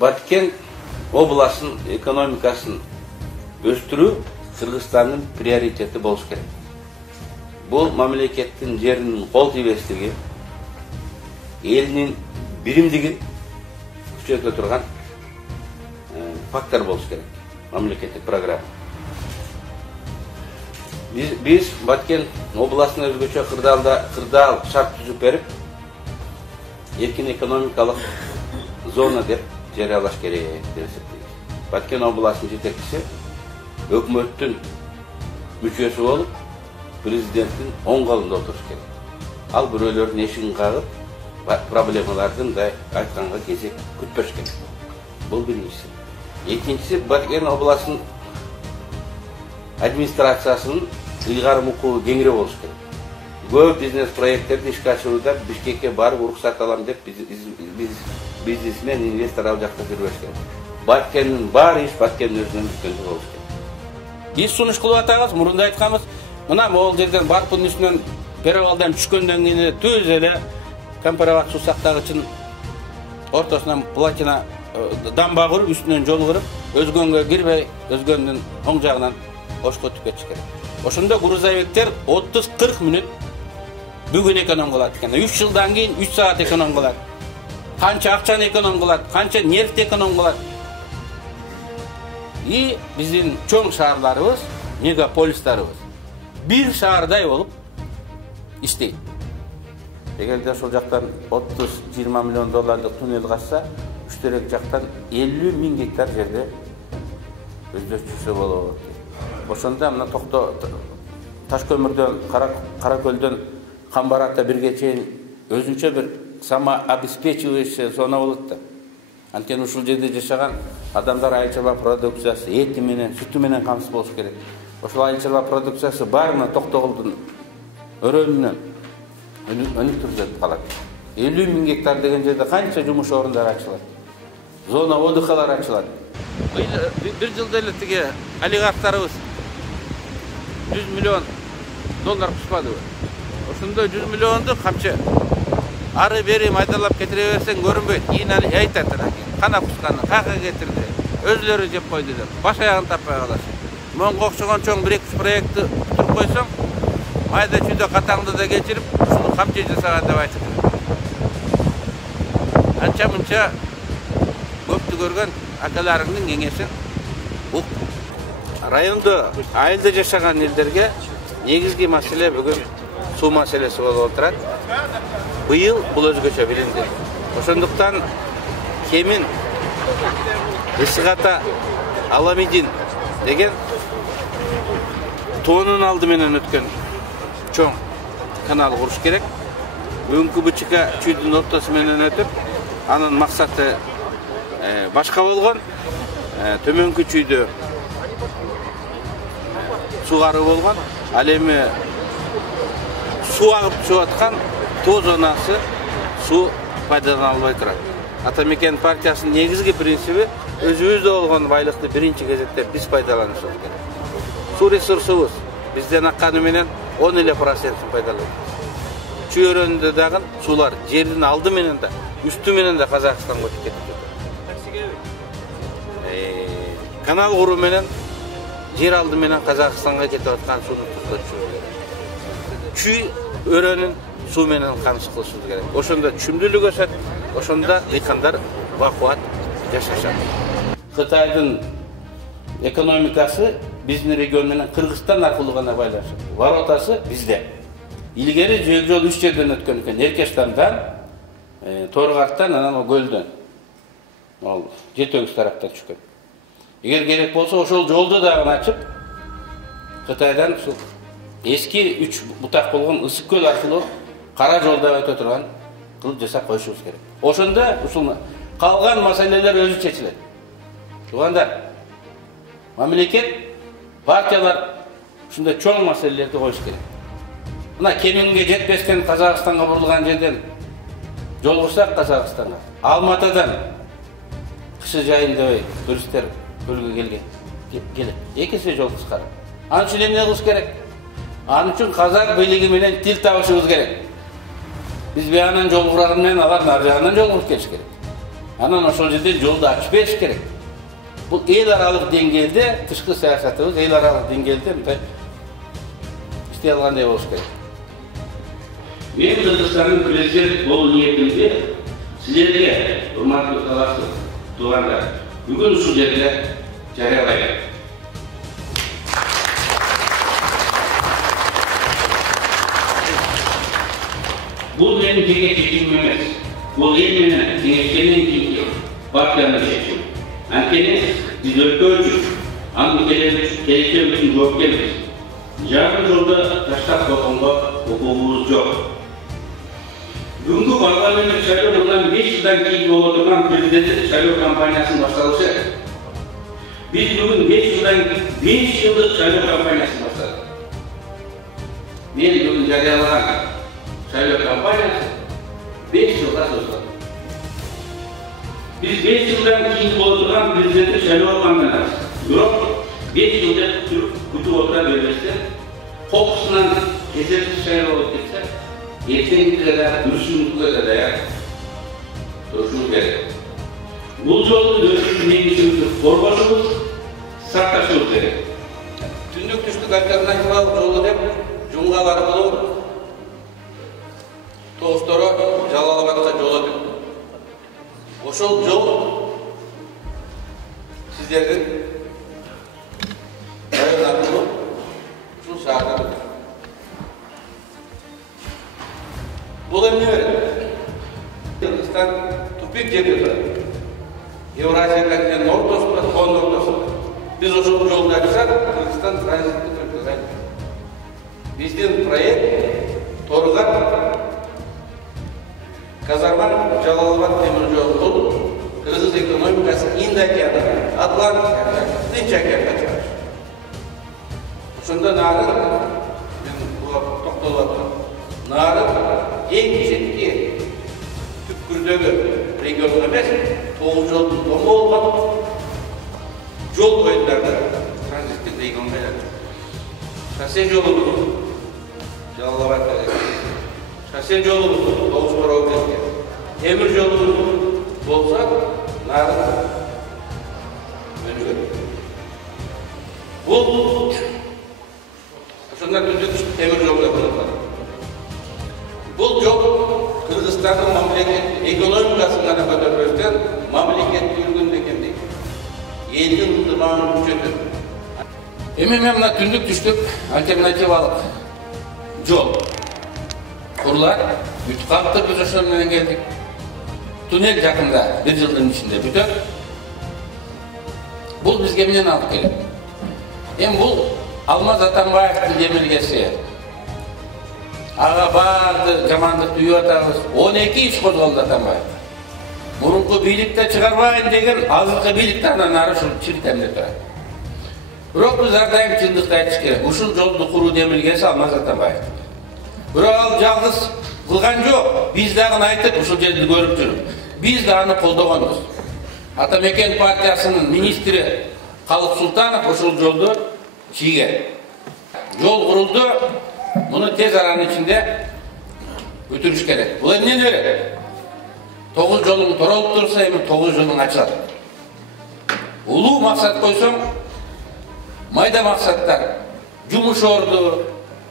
Баткен областын экономикасын өстүрүү Кыргызстандын приоритети болуш керек. Бул мамлекеттин жеринин кол тийбестиги, элинин биримдигин күчөтө турган фактор болуш керек. Мамлекеттик программа. Биз Баткен областына өзгөчө кырдаал шарт түзүп берип, эркин экономикалык зона деп жарыялаш керек деп эсептейбиз. Баткен областынын жетекчиси өкмөттүн мүчөсү болуп, президенттин оң колунда отуруш керек. Ал бирөөлөрдүн эшигин кагып, проблемалардын да айтканга кезек күтпөш керек. Бул биринчиси. Экинчиси, Баткен областынын администрациясынын ыйгарым укугу кеңири болуш керек. Көп бизнес проекттерди ишке ашырууда Бишкекке барып уруксат алам деп бизнесмен, инвестор ал жакта жүрбөш керек. Баткендин баары иш Баткендин өзүнөн бүткөндү болуш керек. Биз сунуш кылып атабыз, мурунда айтканбыз, мына могул жерден барпын үстүнөн перевалдан түшкөндөн кийин түз эле компарават суу сактагычын ортосунан платина дамба куруп, үстүнөн жол куруп, өзгөнгө кирбей, өзгөндүн оң жагынан ошко өтүп кетиш керек. Ошондо грузовиктер 30-40 мүнөт бүгүн эконом кылат экен. 3 жылдан кийин 3 саат эконом кылат. Канча акчаны эконом кылат, канча нефть эконом кылат. И биздин чоң шаарларыбыз, мегаполистарыбыз бир шаардай болуп иштейт. Эгерде ошол жактан 30-20 миллион долларлык туннель качса, үчтөрөк жактан 50 000 гектар жерде өздөштүрсө болот. Ошондо мына Таш көмүрдөн, Кара көлдөн Камбарата бирге чейин өзүнчө бир самообеспечивающая зона болот да. Анткени ушул жерде жашаган адамдар айыл чарба продукциясы, эти менен, сүтү менен камсыз болуш керек. Ошол айыл чарба продукциясы баарына Токтогулдун өрөөнүнөн өнүктүрүлүп калат. 50 000 гектар деген жерде канча жумуш орундары ачылат. Зона отдыхалар ачылат. Bir жылда эле тиги олигархтарыбыз 100 миллион доллар куспадыбы. Ошондо 100 миллионду камчы ары бери майдалап кетире берсең көрүнбөйт. Кийин айтат анан кана кусканы, кага кетирди, өзлөрү жеп койду деп. Баш аягын таппай каласың. Монго окшогон чоң 1-2 проектти туруп койсоң, майда чүйдө катаңды да кечирип, ушуну камчы жасаган деп айтып. Анча мынча көптү көргөн акаларыңдын кеңешин ук. Райондо айылда жашаган элдерге негизги маселе бүгүн суу маселеси болуп отурат. Быйыл бул өзгөчө билинди. Ошондуктан Кемин, Ысыгата, Аламидин деген тоонун алды менен өткөн чоң канал куруш керек. Бүгүнкү БЧК чүйдүн ортосу менен өтүп, анын максаты башка болгон. Төмөнкү чүйдө суугаруу болгон. Ал эми суу агып чыгып аткан тоо зонасы суу пайдалана албай турат. Атамекен партиясынын негизги принциби өзүбүздө болгон байлыкты биринчи кезекте биз пайдаланышыбыз керек. Суу ресурсубуз бизден акканы менен 10% пайдаланат. Чүй өрөөнүндө дагы суулар жердин алды менен да, үстү менен да Казакстанга өтүп кетип жатат. Канал куруу менен жер алды менен Казакстанга кетип аткан сууну токтотушубуз керек. Чүй өрөөнүн суу менен камсыз кылышыбыз керек. Ошондо чүмдүүлүк өсөт, ошондо дыйкандар бакубат жашашат. Кытайдын экономикасы биздин регион менен Кыргызстан аркылуу гана байланышат. Воротасы бизде. Илгери жол 3 жерден өткөн экен. Эркештандан, Торгаттан, анан көлдөн. Ал Жетөгүз тараптан түшкөн. Эгер керек болсо ошол жолду дагы ачып, Кытайдан ушул эски 3 бутак болгон Ысык көл аркылуу кара жолдо өтө турган кылып жасап коюшубуз керек. Ошондо ушул калган маселелер өзү чечилет. Туугандар, мамлекет, партиялар ушундай чоң маселелерди коюш керек. Мына Кеминге жетпестен Казакстанга бурулган жерден жол курсак Казакстанга, Алматадан кышы жайында туристтер көлгө келет. Экиси жол кыскарып. Анын үчүн эмне кылыш керек? Анын үчүн казак бийлиги менен тил табышыбыз керек. Биз биянан жол курган менен алар нар жагынан жол куруп келиш керек. Анан ошол жерде жолду ачып бериш керек. Бул эл аралык деңгээлде тышкы саясатыбыз эл аралык деңгээлде мындай иштей алгандай болуш керек. Мен Кыргызстандын президент болуу ниетимде силерге, урматтуу талашчы туугандар, бүгүн ушул жерде жарыялайм. Бул менин жеке чечимим эмес. Бул эл менен кеңешкенден кийинки партиянын чечими. Анткени биз өлкө үчүн, анын келечеги үчүн жоопкербиз. Жарым жолда таштап койгонго укугубуз жок. Бүгүнкү парламенттик шайлоо мындан 5 жылдан кийин боло турган президенттик шайлоо кампаниясынын башталышы. Биз бүгүн 5 жылдан 5 жылдык шайлоо кампаниясын баштадык. Мен бүгүн жарыялаган шайлоо кампаниясы 5 жылга созулат. Biz 5 yıldan keyin olduran президенттик шайлоо кампаниясы. Бирок 5 жылда күтүп отура бербесе, кокусунан кезекти шайлоо болуп кетсе, эртеңгиге да үрүшүнгө да даяр турушубуз керек. Бул жолду өзүбүздүн негизибизди коргошубуз, сакташыбыз керек. Түндүк түштүк альтернативалык жолу деп жумгалар болуп, Тоғызторо Жалал-Абадка жол өтүп. Ошол жол сиздердин район аркылуу ушул шаарда өтөт. Бул эмне берет? Кыргызстан тупик жерде турат. Евразия континентинин ортосунда, тоонун ортосунда. Биз ошол жолду ачсак, Кыргызстан транзиттик өлкөгө айланат. Биздин проект Торгат Казарман Жалал-Абад темир жолу болуп, Кыргыз экономикасын Инд океанынан Атлантикага, Тынч океанга чыгарыш. Ошондо нарын, мен буга токтолуп атам, нарын эң четки түпкүрдөгү регион эмес, тогуз жолдун тому болгон жол боюндағы транзиттик регионга айланат. Шоссе жолу Жалал-Абадка шоссе жолу Тоғызторого келген. Темір жолу болса, нарын өнүгөт. Бул ошондо түндүк темир жол деп аталат. Бул жол Кыргызстандын мамлекет экономикасын гана көтөрбөстөн, мамлекеттүүлүгүн экендик. Элдин ынтымагын күчөтөт. Эми мен мына түндүк түштүк альтернативалык жол курулат. Бүтүп калыптыр, биз ошол менен келдик. Туннель жакында 1 жылдын ичинде бүтөт. Бул бизге эмнени алып келет? Эми бул Алмаз Атамбаевдин демилгеси. Ага барды жамандыкты үйүп атабыз. 12 иш козголду Атамбаев. Мурунку бийликте чыгарбайын деген азыркы бийликте анан ары ушул чиртемде турат. Бирок биз ар дайым чындыкты айтыш керек. Ушул жолду куруу демилгеси Алмаз Атамбаев. Бирок ал жалгыз кылган жок. Биз дагы айтып ушул жерди көрүп жүрүп. Биз да аны колдогонбуз. Атамекен партиясынын министри Калык Султанов ушул жолду чийген. Жол курулду. Муну тез аранын ичинде бүтүрүш керек. Бул эмнени берет? 9 жолуң торолуп турса, эми 9 жолуң ачылат. Улуу максат койсоң, майда максаттар, жумуш орду,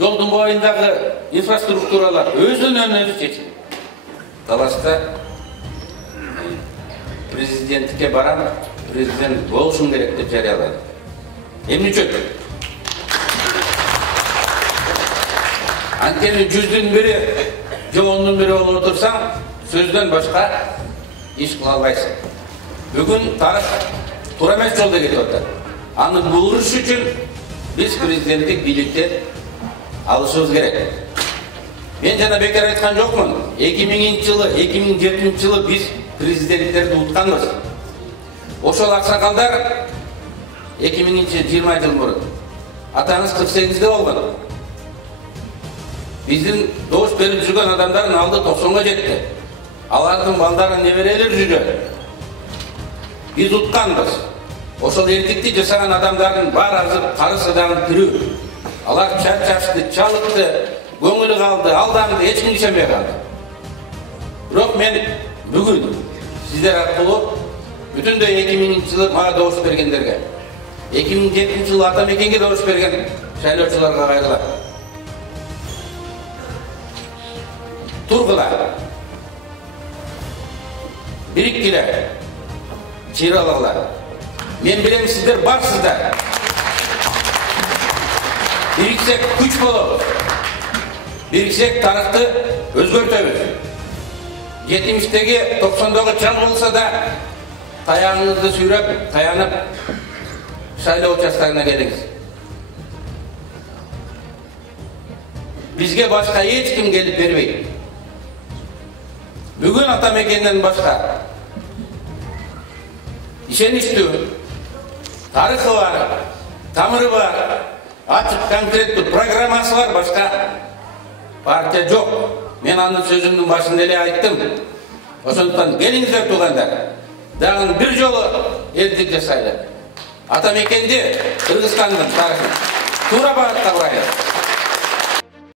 жолдун боюндагы инфраструктуралар өзүнөн өзү чечилет. Талашта президенттикке барам, президент болушум керек деп жарыялады. Эмне үчүн? Анткени 100-дүн бири, же 10-дун бири болуп турсаң, сөздөн башка иш кыла албайсың. Бүгүн тарых туура эмес жолдо кетип атат. Аны булуш үчүн биз президенттик бийликти алышыбыз керек. Мен жана бекер айткан жокмун. 2000-жылы, 2020-жылы биз президенттерди утканбыз. Ошол аксакалдар 2020 жыл мурун. Атаңыз 48-де болгон. Биздин добуш берип жүргөн адамдардын алды 90-га жетти. Алардын балдары неберелер жүрөт. Биз утканбыз. Ошол эртикти жасаган адамдардын баары азыр карысы дагы тирүү. Алар чарчашты, чалыкты, көңүлү калды, алданды, эч ким ишенбей калды. Бирок мен бүгүн сиздер аркылуу бүтүндөй 2000-жылы мага добуш бергендерге, 2007-жылы ата мекенге добуш берген шайлоочуларга кайрылат. Тургула, бириктиле, чыйралагыла. Мен билем сиздер барсыздар. Birikсек күч болобуз. Birikсек тарыхты өзгөртөбүз. 70-теги 90-дагы жан болса да таяғыңызды сүйреп, таянып шайлоо участогуна келиңиз. Бизге башка эч ким келип бербейт. Бүгүн ата мекенден башка ишеничтүү, тарыхы бар, тамыры бар, ачык конкреттүү программасы бар, башка партия жок. Мен аны сөзүмдүн башында эле айттым. Ошондуктан келиңиздер туугандар. Дагы бир жолу элдик жасайлы. Ата мекенди Кыргызстандын тарыхын туура багытта курайлы.